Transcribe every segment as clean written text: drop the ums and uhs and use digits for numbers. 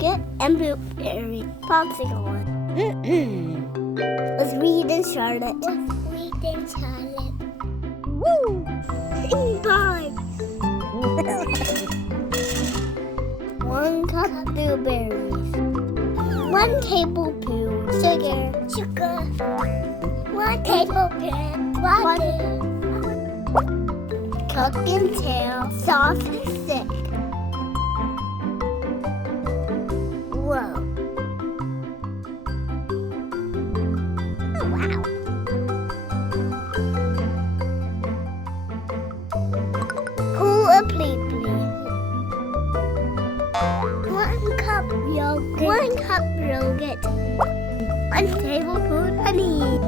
yogurt and blueberry popsicle. Let's read and Charlotte. Woo! 5. 1 cup blueberries. 1 tablespoon sugar. 1 tablespoon water. Cook until soft and thick. Whoa. Oh, wow. Cool completely. 1 cup yogurt. 1 cup yogurt. 1 tablespoon honey.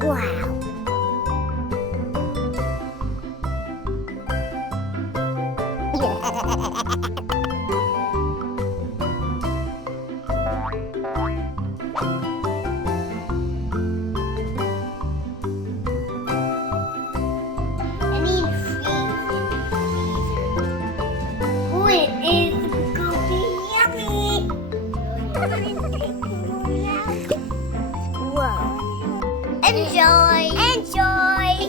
Wow. I need oh, it is gonna be yummy. Whoa. Enjoy!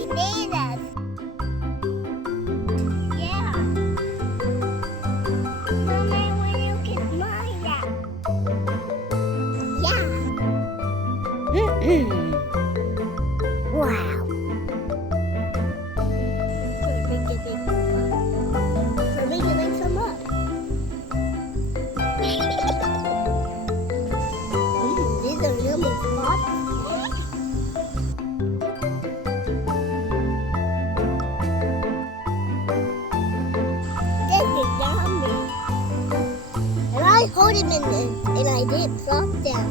Bananas! Yeah! Mommy, will you get mine out? Yeah! Wow! Let me get some up. These are yummy spots. I hold him in and I didn't flop down.